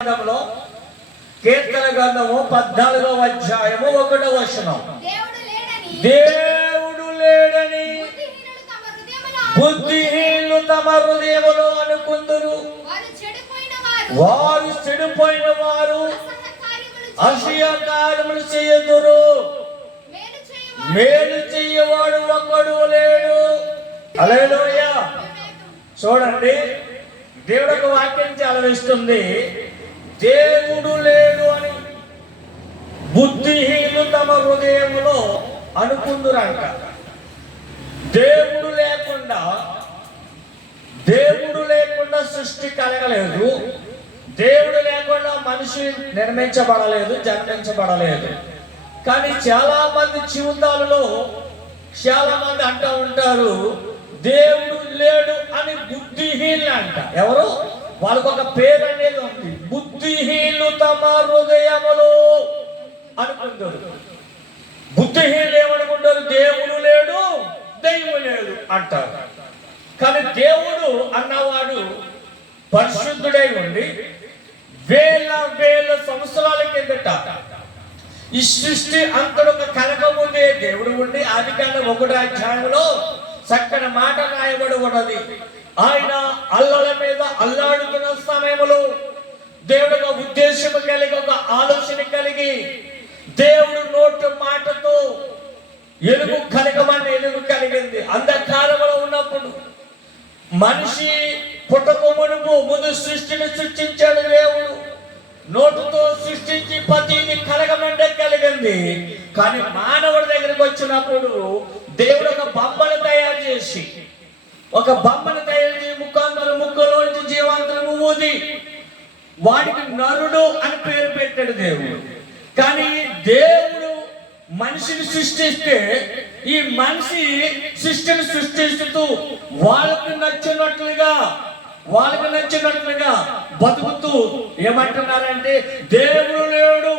కీర్తన గ్రంథము 14వ అధ్యాయము 1వ వచనం. దేవుడు లేడని బుద్ధిహీనులు తమ హృదయములో అనుకుందురు. వారు చెడిపోయిన వారు అసహ్య కార్యములు చేయుదురు. మేలు చెయ్యవాడు ఒక్కడు లేడు. హల్లెలూయా. చూడండి, దేవుడు ఒక వాక్యం చదివిస్తుంది. దేవుడు లేడు అని బుద్ధిహీనులు తమ హృదయములో అనుకుందురంట. దేవుడు లేకుండా సృష్టి కలగలేదు. దేవుడు లేకుండా మనిషి నిర్మించబడలేదు, జన్మించబడలేదు. కానీ చాలా మంది జీవితాలలో చాలా మంది అంటూ ఉంటారు, దేవుడు లేడు అని బుద్ధిహీనులు అంట. ఎవరు? వాళ్ళకు ఒక పేరు అనేది ఉంది. బుద్ధిహీనులు తమ హృదయములో అనుకుంటారు. బుద్ధిహీనులు ఏమనుకుంటారు? దేవుడు లేడు, దైవం లేడు అంటారు. కానీ దేవుడు అన్నవాడు పరిశుద్ధుడై ఉండి వేల సంవత్సరాల కిందట ఈ సృష్టి అంతడు కలగముందే దేవుడు ఉండి ఆదికాండం 1వ అధ్యాయంలో చక్కని మాట రాయబడి ఉన్నది. ఆయన అల్లల మీద అల్లాడుతున్న సమయంలో దేవుడు ఒక ఉద్దేశం కలిగి, ఒక ఆలోచన కలిగి, దేవుడు నోటి మాటతో ఎలుగు కలగమని ఎలుగు కలిగింది. అంధకారంలో ఉన్నప్పుడు మనిషి పుట్టక ముందు సృష్టిని సృష్టించాడు దేవుడు. నోటుతో సృష్టించి ప్రతిని కలగమంటే కలిగింది. కానీ మానవుడి దగ్గరికి వచ్చినప్పుడు దేవుడు ఒక బొమ్మను తయారు చేసి ముక్కలోంచి జీవాంతరము ఊది వాడికి నరుడు అని పేరు పెట్టాడు దేవుడు. కానీ దేవుడు మనిషిని సృష్టిస్తే ఈ మనిషి సృష్టిని సృష్టిస్తూ వాళ్ళకి నచ్చినట్లుగా బతుకుతూ ఏమంటున్నారంటే దేవుడు లేడు.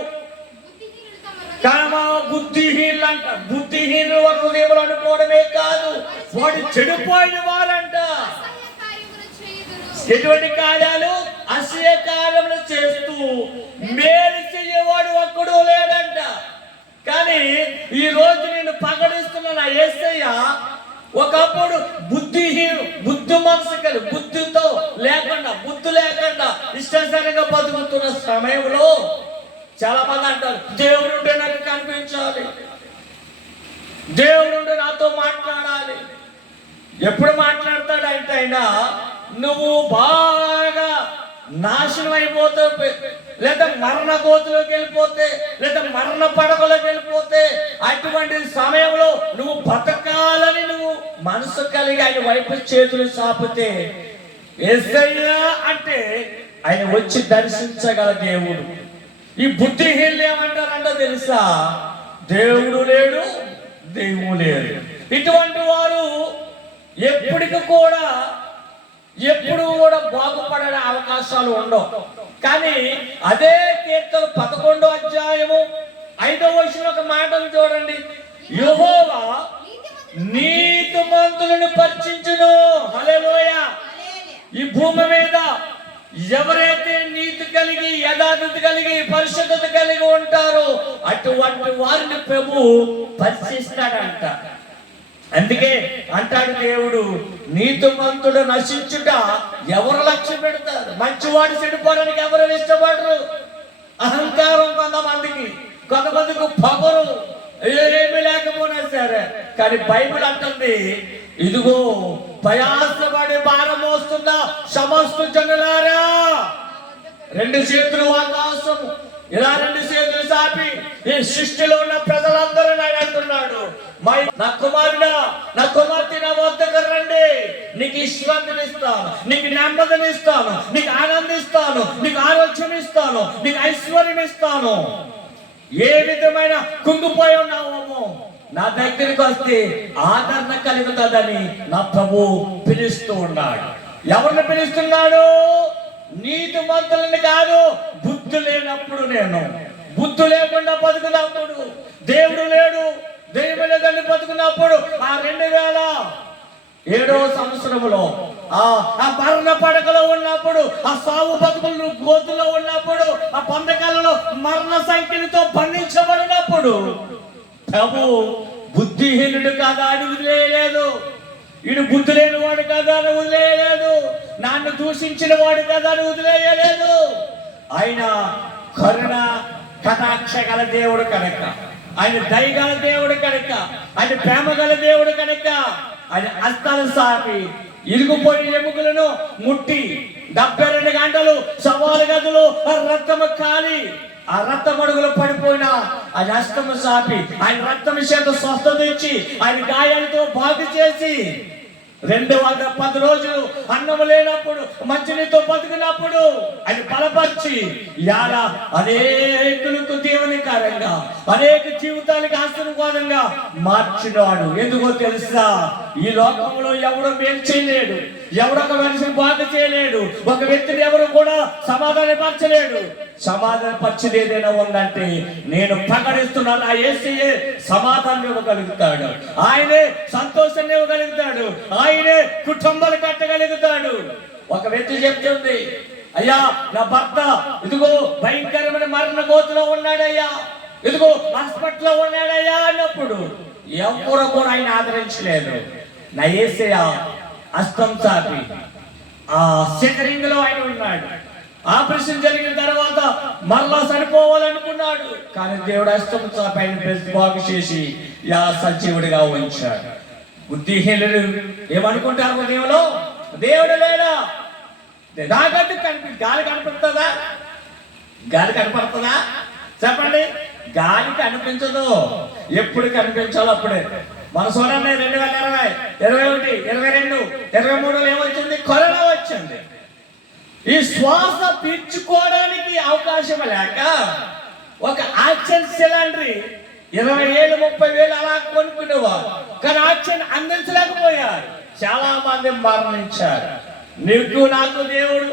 కానీ బుద్ధిహీనులు అంట. బుద్ధిహీనులు హృదయములు అనుకోవడమే కాదు, వాడు చెడిపోయిన వారంట. ఎటువంటి కార్యాలు? అసహ్య కార్యములు చేస్తూ మేలు చెయ్యేవాడు ఒక్కడు లేడంట. కానీ ఈ రోజు నేను ప్రకటిస్తున్న నా యేసయ్య ఒకప్పుడు బుద్ధి మనసు కలిగి బుద్ధి లేకుండా ఇష్టానుసారంగా బతుకుతున్న సమయంలో చాలా మంది అంటారు, దేవుడు ఉంటే నాకు కనిపించాలి, దేవుడు ఉంటే నాతో మాట్లాడాలి. ఎప్పుడు మాట్లాడతాడు అంటే అయినా నువ్వు బాగా నాశనం అయిపోతే, లేదా మరణ గోతులోకి వెళ్ళిపోతే, లేదా మరణ పడకలోకి వెళ్ళిపోతే, అటువంటి సమయంలో నువ్వు బతకాలని నువ్వు మనసు కలిగి ఆయన వైపు చేతులు చాపితే యేసయ్యా అంటే ఆయన వచ్చి దర్శించగల దేవుడు. ఈ బుద్ధిహీనులు ఏమంటారంట తెలుసా? దేవుడు లేడు, దైవం లేడు. ఇటువంటి వారు ఎప్పుడు కూడా బాగుపడే అవకాశాలు ఉండవు. కానీ అదే కీర్తన 11వ అధ్యాయము 5వ వచనంలో ఒక మాటను చూడండి. యెహోవా నీతిమంతులను పరీక్షించును. హల్లెలూయా. ఈ భూమి మీద ఎవరైతే నీతి కలిగి, యథార్థత కలిగి, పరిశుద్ధత కలిగి ఉంటారో అటువంటి వారిని ప్రభు పరీక్షిస్తాడంట. అందుకే అంటాడు దేవుడు, నీతిమంతుడు నశించుట ఎవరు లక్ష్య పెడతారు? మంచివాడు చెడిపోవడానికి ఎవరు ఇష్టపడరు. అహంకారం కొంతమందికి పొగరు, ఏమీ లేకపోయినా సరే. కానీ బైబిల్ అంటుంది, ఇదిగో ప్రయాసపడి భారం మోస్తున్న సమస్త జనులారా, 2 చేతులు ఆకాశం, ఇలా 2 చేతులు చాపి ఈ సృష్టిలో ఉన్న ప్రజలందరూ ఆయన అంటున్నాడు, నా కుమారుడా, నా కుమార్తె నా వద్దకు రండి, నీకు విశ్రాంతిని ఇస్తాను, నీకు నెమ్మదిని ఇస్తాను, నీకు ఆనందిస్తాను, నీకు ఆరోగ్యం ఇస్తాను, నీకు ఐశ్వర్యం ఇస్తాను. ఏ విధమైన కుంగిపోయి ఉన్నావేమో నా దగ్గరికి వస్తే ఆదరణ కలుగుతుందని నా ప్రభు పిలుస్తూ ఉన్నాడు. ఎవరిని పిలుస్తున్నాడు? నీతిమంతులని కాదు. బుద్ధి లేనప్పుడు, నేను బుద్ధి లేకుండా బతుకున్నప్పుడు, దేవుడు లేడు, దైవం లేదని బతుకున్నప్పుడు, ఆ 7వ సంవత్సరములో ఆ మరణ పడకలో ఉన్నప్పుడు, ఆ సాగు బతుకులు గోతులో ఉన్నప్పుడు, ఆ బంధకాలలో మరణ సంఖ్యలతో బంధించబడినప్పుడు ప్రభు బుద్ధిహీనుడు కాదా అని వదిలేయలేదు. ఈడు బుద్ధి లేని వాడు కదా అని వదిలేయలేదు. నన్ను దూషించిన వాడు కదా అని వదిలేయలేదు. ఆయన కరుణ కటాక్ష గల దేవుడు కనుక, ఆయన దయగల దేవుడు కనుక, ఆయన ప్రేమ గల దేవుడు కనుక ఆయన హస్తాలు సాపి ఇరుగుపోయిన ఎముకలను ముట్టి 72 గంటలు సవాలు గదులు రక్తము కాలి ఆ రక్తమడుగులు పడిపోయిన ఆయన హస్తము సాపి ఆయన రక్తము చేత స్వస్థత ఇచ్చి ఆయన గాయాలతో బాగు చేసి 210 రోజులు అన్నము లేనప్పుడు మంచినీతో బతికినప్పుడు ఆయన బలపరిచి ఇవాళ అనేకులకు దీవెనకరంగా, అనేక జీవితాలకు ఆశీర్వాదంగా మార్చినాడు. ఎందుకో తెలుసా? ఈ లోకంలో ఎవడు మేలు చేయలేడు, ఎవడొక మనిషిని బాధ చేయలేడు, ఒక వ్యక్తిని ఎవరు కూడా సమాధానపరచలేడు. సమాధానపరిచేది ఏదైనా ఉందంటే నేను ప్రకటిస్తున్నాను, ఆ యేసయ్యే సమాధానం ఇవ్వగలుగుతాడు, ఆయనే సంతోషాన్ని ఇవ్వగలుగుతాడు, ఆయనే కుటుంబాలు కట్టగలుగుతాడు. ఒక వ్యక్తి చెప్తుంది, అయ్యా నా భర్త ఇదిగో భయంకరమైన మరణ గోతులో ఉన్నాడయ్యా, ఇదిగో హాస్పిటల్లో ఉన్నాడయ్యా అన్నప్పుడు ఎవరు కూడా ఆయన ఆదరించలేదు. నా యేసయ్య హస్తం చాపి ఆ సెంటరింగ్ లో ఆయన ఉన్నాడు. ఆపరేషన్ జరిగిన తర్వాత మరలా సరిపోవాలనుకున్నాడు, కానీ దేవుడు హస్తం చాపి ఆయన బాగు చేసి సజీవుడిగా ఉంచాడు. బుద్ధిహీనులు ఏమనుకుంటారు ఉదయంలో? దేవుడు లేడా? నాకంటే గాలి కనపడుతుందా? గాలి కనపడుతుందా? చెప్పండి. గాలి కనిపించదు, ఎప్పుడు కనిపించాలో అప్పుడే. మన చూడండి 2020, 21, 22, 23 ఏమొచ్చింది? కరోనా వచ్చింది. ఈ శ్వాస పీల్చుకోవడానికి అవకాశం లేక ఒక ఆక్సిజన్ సిలిండర్ 20,000, 30,000 అలా కొనుక్కునేవారు, కానీ ఆక్సిజన్ అందించలేకపోయారు. చాలా మంది మరణించారు. నీకు నాకు దేవుడు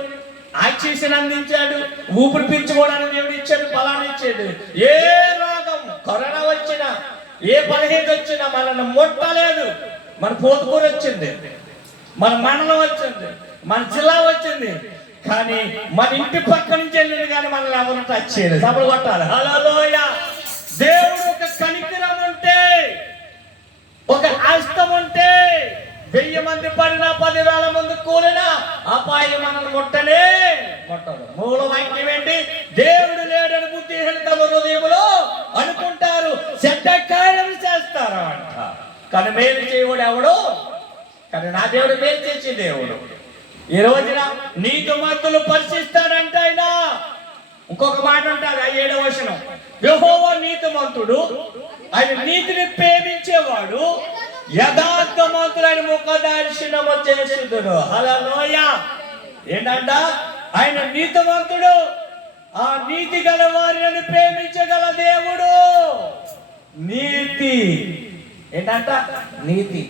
ఆక్సిజన్ అందించాడు, ఊపిరి పీల్చుకోవడానికి దేవుడు ఇచ్చాడు, బలాన్ని ఇచ్చాడు. ఏ రోగం కరోనా వచ్చినా, ఏ బలహీనత వచ్చినా మనల్ని ముట్టలేదు. మన పోతుకూరు వచ్చింది, మన మండలం వచ్చింది, మన జిల్లా వచ్చింది, కానీ మన ఇంటి పక్క నుంచి వెళ్ళింది, కానీ మనల్ని ఎవరు టచ్ చేయలేదు. సభలు కొట్టాలి. హల్లెలూయా. దేవుడు ఒక కనికరం ఉంటే, ఒక హస్తం ఉంటే 1000 మంది పడినా 10,000 మంది కూలినా అపాయం మనల్ని ముట్టనే ముట్టదు. మూల వాక్యం ఏంటి? దేవుడు లేడని బుద్ధిహీనత హృదయంలో అనుకుంటారు, చెడ్డ కార్యములు చేస్తారు అంట, కానీ మేలు చేయవాడు ఎవడు? కానీ నా దేవుడు మేలు చేసే దేవుడు. ఈ రోజున నీతిమంతులు పరిశీలిస్తాడంట ఆయన. ఇంకొక మాట అంటారు 7వ వచనం, యెహోవా నీతిమంతుడు, ఆయన నీతిని ప్రేమించేవాడు, యథార్థమంతుడు ఆయన ముఖ దర్శనము చేసేదుడు. హల్లెలూయా. ఏంటంట? ఆయన నీతిమంతుడు, ఆ నీతి గల వారిని ప్రేమించగల దేవుడు. నీతి ఏంటంట? నీతి.